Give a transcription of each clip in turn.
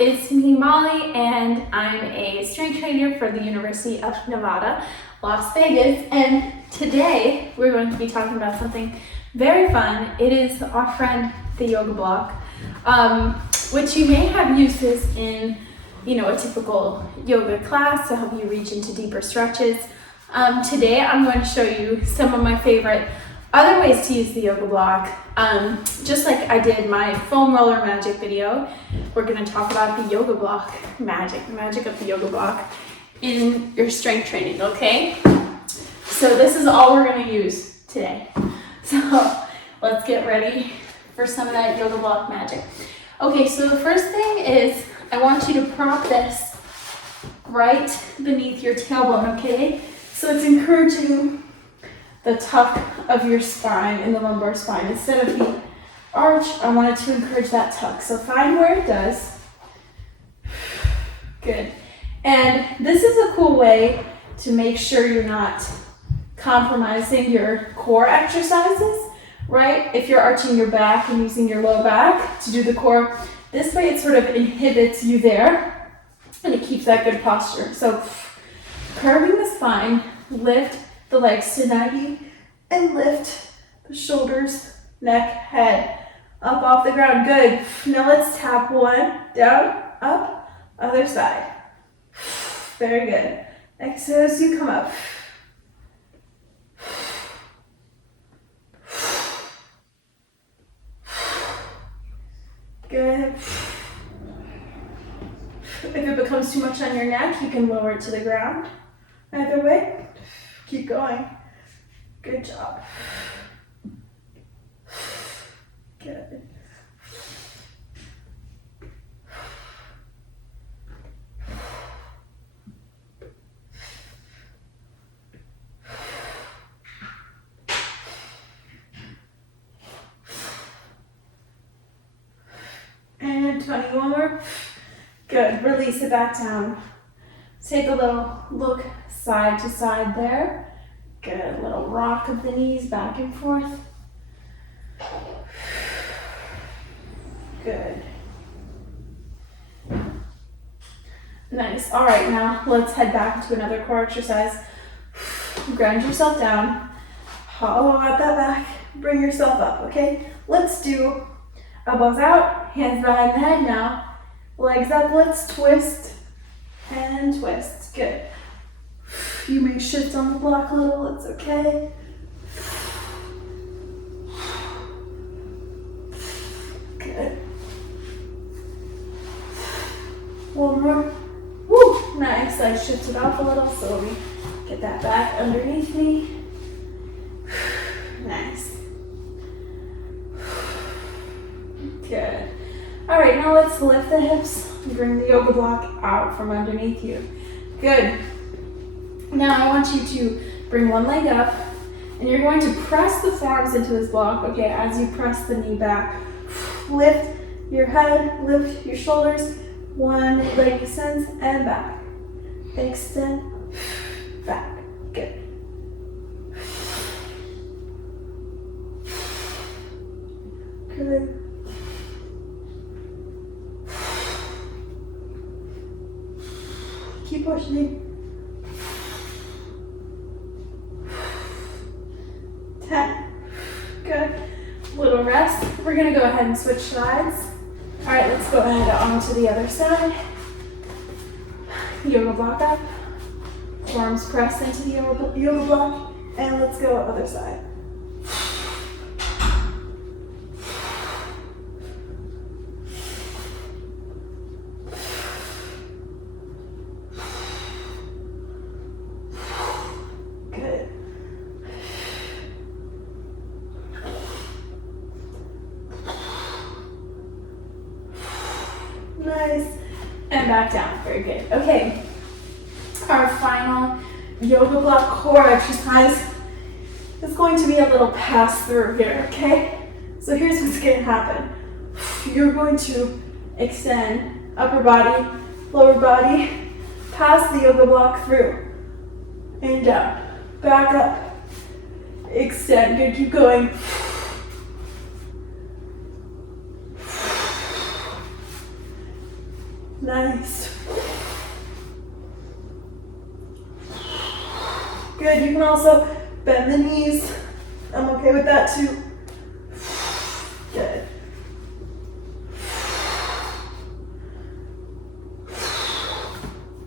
it's me Molly, and I'm a strength trainer for the University of Nevada, Las Vegas, and today we're going to be talking about something very fun. It is our friend, the yoga block, which you may have used this in, a typical yoga class to help you reach into deeper stretches. Today I'm going to show you some of my favorite other ways to use the yoga block. Just like I did my foam roller magic video, we're going to talk about the yoga block magic, the magic of the yoga block in your strength training, okay? So this is all we're going to use today. So let's get ready for some of that yoga block magic. Okay, so the first thing is I want you to prop this right beneath your tailbone, okay? So it's encouraging the tuck of your spine in the lumbar spine. Instead of the arch, I wanted to encourage that tuck. So find where it does. Good. And this is a cool way to make sure you're not compromising your core exercises, right? If you're arching your back and using your low back to do the core, this way it sort of inhibits you there and it keeps that good posture. So curving the spine, lift the legs to 90 and lift the shoulders, neck, head up off the ground. Good. Now let's tap one, down, up, other side. Very good. Exhale as you come up. Good. If it becomes too much on your neck, you can lower it to the ground. Either way, keep going. Good job. Good. And 20, one more. Good, release it back down. Take a little look side to side there. Good, little rock of the knees back and forth. Good. Nice, all right, now let's head back to another core exercise. Ground yourself down, hollow out that back, bring yourself up, okay? Let's do elbows out, hands behind the head now. Legs up, let's twist and twist. Good. You may shift on the block a little, it's okay. Good. One more. Woo, nice. I shifted off a little, so we get that back underneath me. Nice. Good. All right, now let's lift the hips and bring the yoga block out from underneath you. Good. Now I want you to bring one leg up and you're going to press the forearms into this block, okay, as you press the knee back. Lift your head, lift your shoulders, one leg extends and back. Extend, back. Good. Good. Keep pushing. 10. Good. Little rest. We're going to go ahead and switch sides. All right, let's go ahead onto the other side. Yoga block up. Forearms press into the yoga block. And let's go other side. Nice. And back down. Very good. Okay. Our final yoga block core exercise is going to be a little pass through here, okay? So here's what's going to happen. You're going to extend upper body, lower body, pass the yoga block through, and down. Back up. Extend. Good. Keep going. Nice. Good. You can also bend the knees. I'm okay with that too. Good.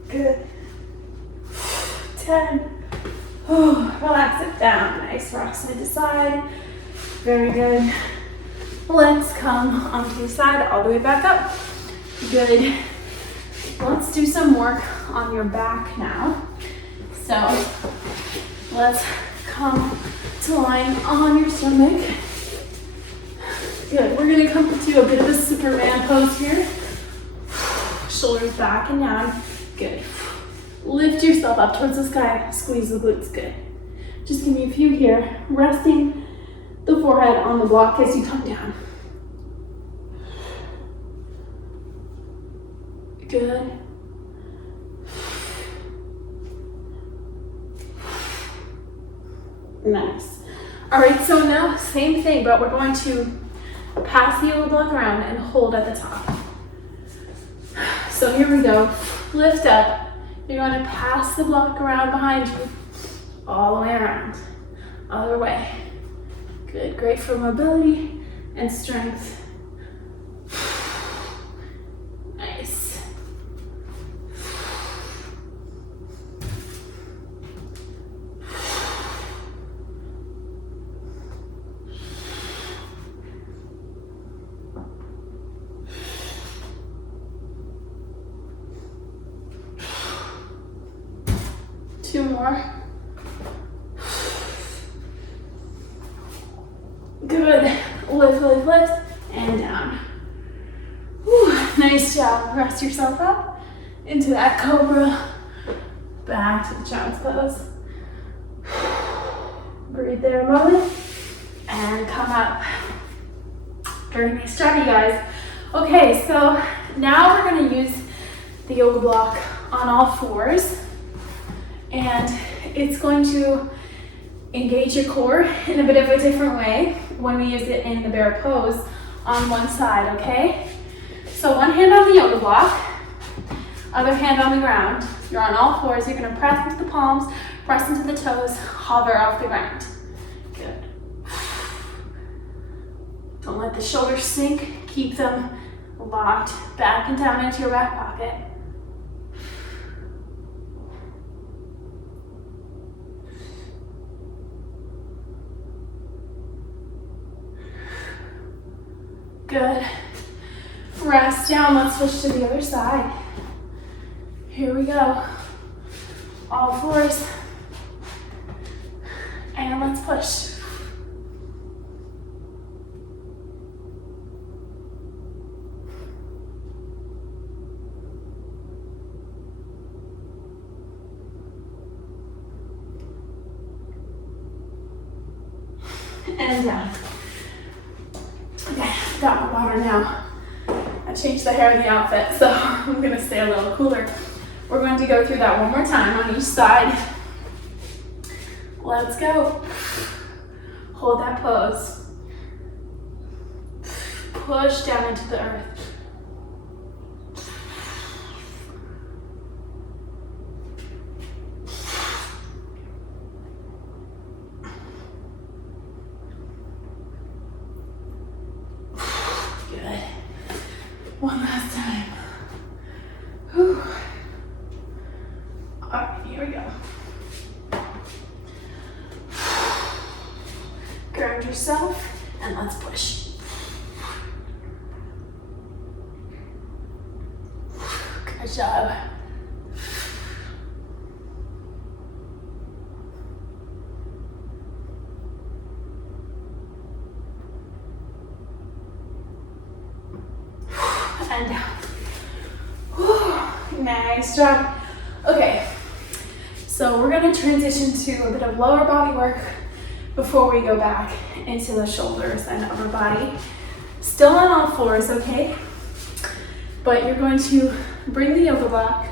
Good. 10. Relax it down. Nice. Rock side to side. Very good. Let's come onto the side all the way back up. Good. Let's do some work on your back now. So let's come to lying on your stomach. Good. We're going to come to a bit of a Superman pose here. Shoulders back and down. Good. Lift yourself up towards the sky. Squeeze the glutes. Good. Just give me a few here. Resting the forehead on the block as you come down. Good. Nice. All right, so now same thing, but we're going to pass the yoga block around and hold at the top. So here we go. Lift up. You're going to pass the block around behind you, all the way around. Other way. Good. Great for mobility and strength. Nice. Two more. Good. Lift, lift, lift, and down. Whew. Nice job. Rest yourself up into that cobra. Back to the child's pose. Breathe there a moment and come up. Very nice job, you guys. Okay, so now we're going to use the yoga block on all fours. And it's going to engage your core in a bit of a different way when we use it in the bear pose on one side, okay? So one hand on the yoga block, other hand on the ground. You're on all fours. You're going to press into the palms, press into the toes, hover off the ground. Good. Don't let the shoulders sink. Keep them locked back and down into your back pocket. Good. Rest down. Let's switch to the other side. Here we go. All fours. And let's push. And down. Okay, got my water now. I changed the hair of the outfit, so I'm gonna stay a little cooler. We're going to go through that one more time on each side. Let's go. Hold that pose. Push down into the earth. Good. One last time. Whew. All right, here we go. Ground yourself and let's push. Good job. And down. Whew. Nice job. Okay, so we're going to transition to a bit of lower body work before we go back into the shoulders and upper body. Still on all fours, okay? But you're going to bring the yoga block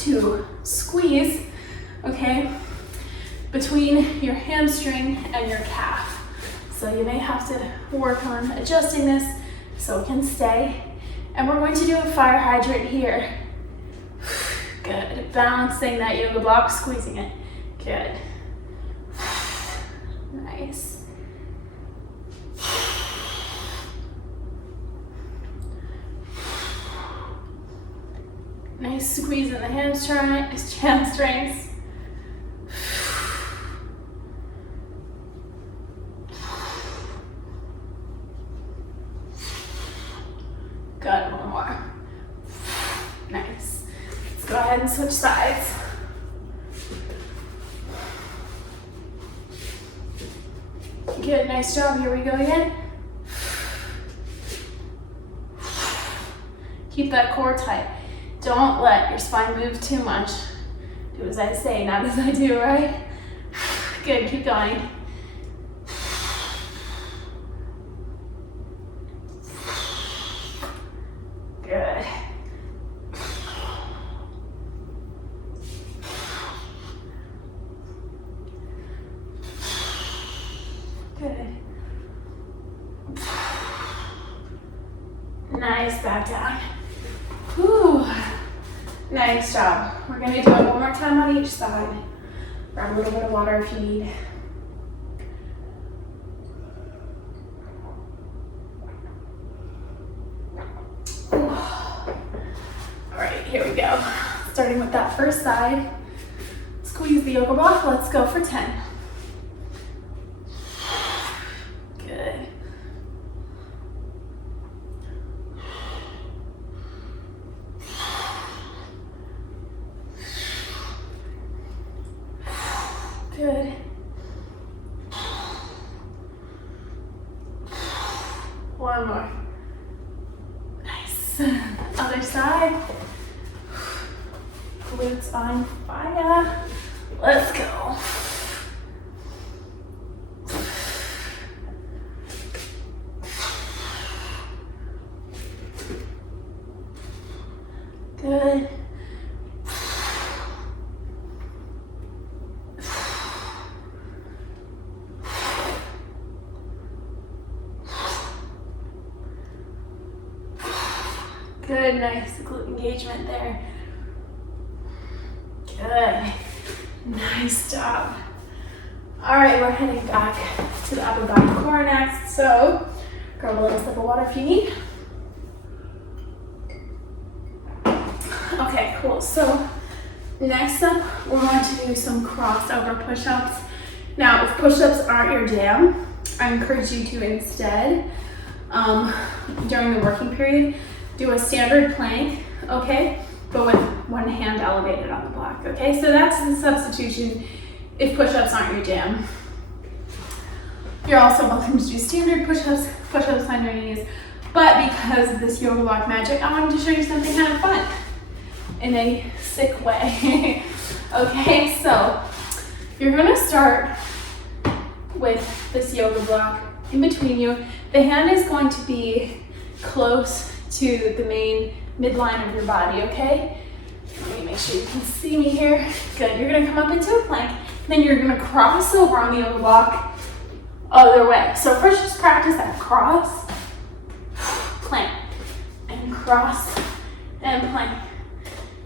to squeeze, okay, between your hamstring and your calf. So you may have to work on adjusting this so it can stay And we're going to do a fire hydrant here. Good. Balancing that yoga block, squeezing it. Good. Nice. Nice squeeze in the hamstrings. Good, one more. Nice. Let's go ahead and switch sides. Good, nice job. Here we go again. Keep that core tight. Don't let your spine move too much. Do as I say, not as I do, right? Good, keep going. Good. Good. Nice, back down. Whew. Nice job. We're gonna do it one more time on each side. Grab a little bit of water if you need. All right, here we go. Starting with that first side. Squeeze the yoga block. Let's go for 10. Good. Good. One more. Nice. Other side. Glutes on fire. Let's go. Good. Good, nice glute engagement there. Good, nice job. All right, we're heading back to the upper body core next. So, grab a little sip of water if you need. Okay, cool. So, next up, we're going to do some crossover push-ups. Now, if push-ups aren't your jam, I encourage you to instead, during the working period, do a standard plank, okay? But with one hand elevated on the block, okay? So that's the substitution if push-ups aren't your jam. You're also welcome to do standard push-ups on your knees. But because of this yoga block magic, I wanted to show you something kind of fun in a sick way. Okay, so you're gonna start with this yoga block in between you. The hand is going to be close to the main midline of your body, okay? Let me make sure you can see me here. Good, you're gonna come up into a plank, then you're gonna cross over on the yoga block other way. So first just practice that cross, plank, and cross, and plank,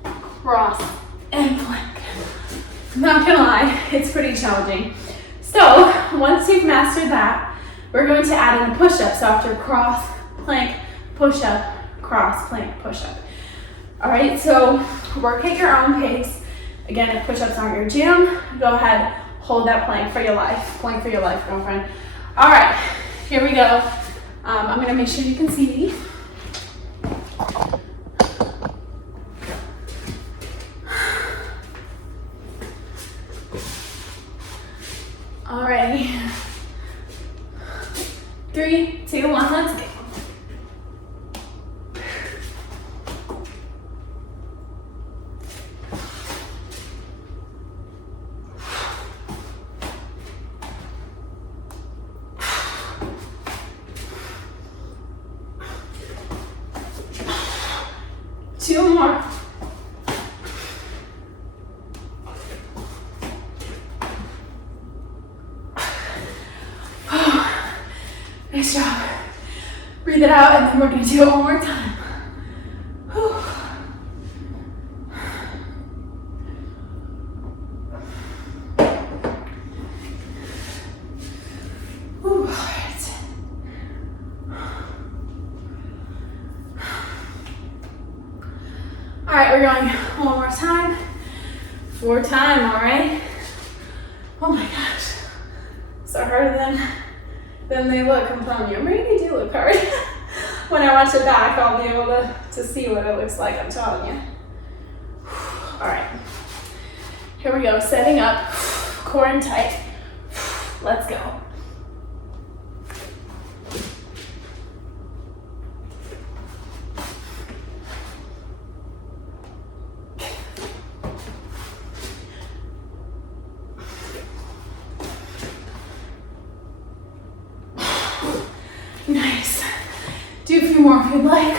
cross, and plank. I'm not gonna lie, it's pretty challenging. So once you've mastered that, we're going to add in a push-up. So after cross, plank, push-up, cross, plank, push-up. All right, so work at your own pace. Again, if push-ups aren't your jam, go ahead, hold that plank for your life. Plank for your life, girlfriend. All right, here we go. I'm gonna make sure you can see me. All right. 3, 2, 1, let's go. Two more. Nice job. Breathe it out, and then we're gonna do it one more time. right, we're going one more time. 4 time, all right? Oh my gosh. So harder than they look, I'm telling you. Maybe they do look hard. When I watch it back, I'll be able to see what it looks like, I'm telling you. All right. Here we go, setting up, core and tight. Let's go. Nice. Do a few more if you'd like.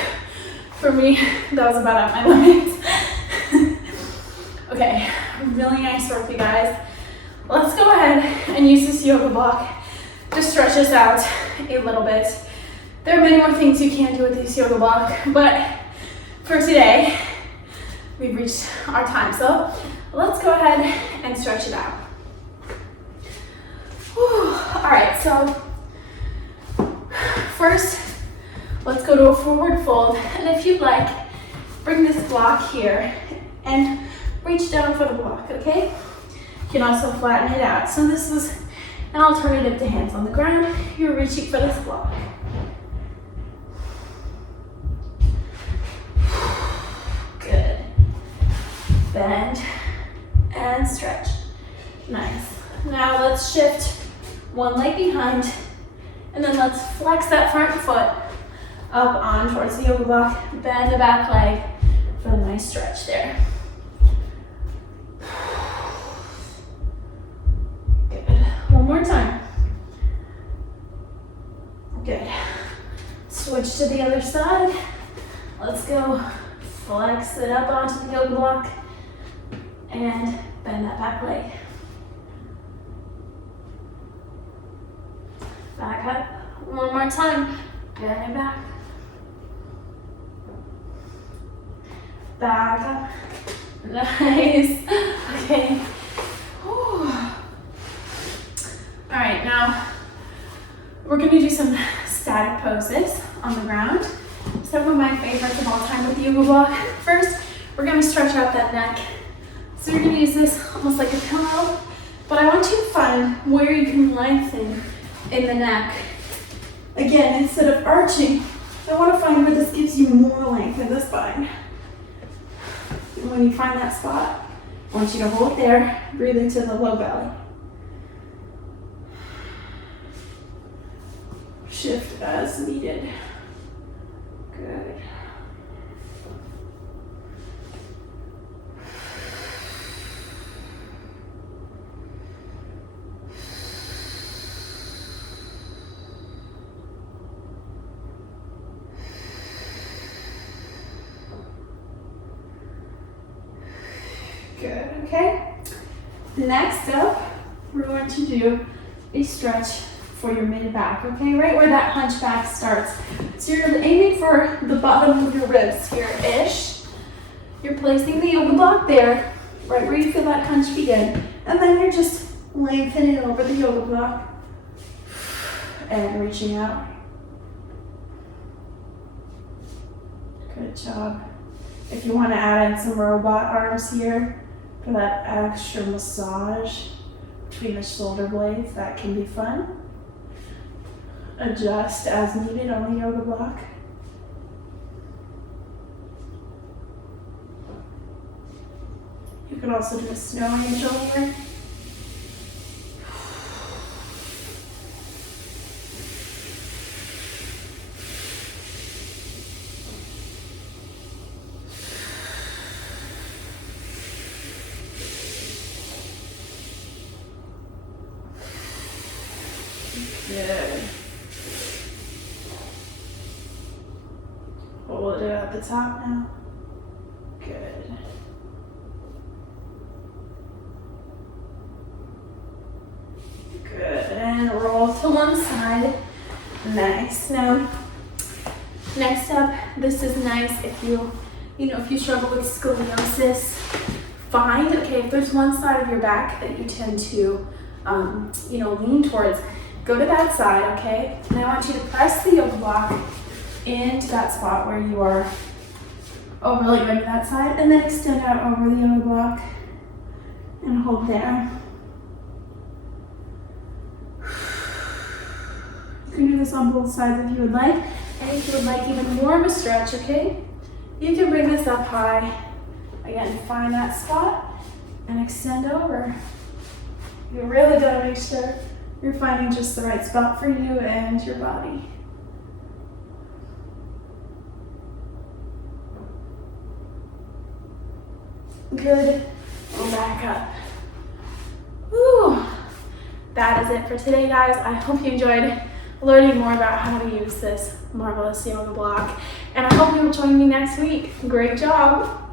For me, that was about at my limits. Okay, really nice work, you guys. Let's go ahead and use this yoga block to stretch us out a little bit. There are many more things you can do with this yoga block, but for today, we've reached our time. So let's go ahead and stretch it out. Whew. All right, so first, let's go to a forward fold. And if you'd like, bring this block here and reach down for the block, okay? You can also flatten it out. So this is an alternative to hands on the ground. You're reaching for this block. Good. Bend and stretch. Nice. Now let's shift one leg behind, and then let's flex that front foot up on towards the yoga block. Bend the back leg for a nice stretch there. One more time. Good. Switch to the other side. Let's go. Flex it up onto the yoga block and bend that back leg. Back up. One more time. Bend it back. Back up. Nice. Okay. Whew. All right, now we're gonna do some static poses on the ground. Some of my favorites of all time with the yoga block. First, we're gonna stretch out that neck. So you're gonna use this almost like a pillow, but I want you to find where you can lengthen in the neck. Again, instead of arching, I wanna find where this gives you more length in the spine. And when you find that spot, I want you to hold it there, breathe into the low belly. Shift as needed. Good. Good, okay. Next up, we're going to do a stretch for your mid back, okay? Right where that hunchback starts. So you're aiming for the bottom of your ribs here-ish. You're placing the yoga block there, right where you feel that hunch begin. And then you're just lengthening over the yoga block and reaching out. Good job. If you want to add in some robot arms here for that extra massage between the shoulder blades, that can be fun. Adjust as needed on the yoga block. You can also do a snow angel here. Good. Hold it at the top now. Good. Good. And roll to one side. Nice. Now, next up, this is nice if if you struggle with scoliosis. Find, okay, if there's one side of your back that you tend to, lean towards, go to that side, okay? And I want you to press the yoga block into that spot where you are over like maybe that side, and then extend out over the yoga block and hold there. You can do this on both sides if you would like. And if you would like even more of a stretch, okay, you can bring this up high. Again, find that spot and extend over. You really gotta make sure you're finding just the right spot for you and your body. Good. Go back up. Woo. That is it for today, guys. I hope you enjoyed learning more about how to use this marvelous yoga block. And I hope you'll join me next week. Great job.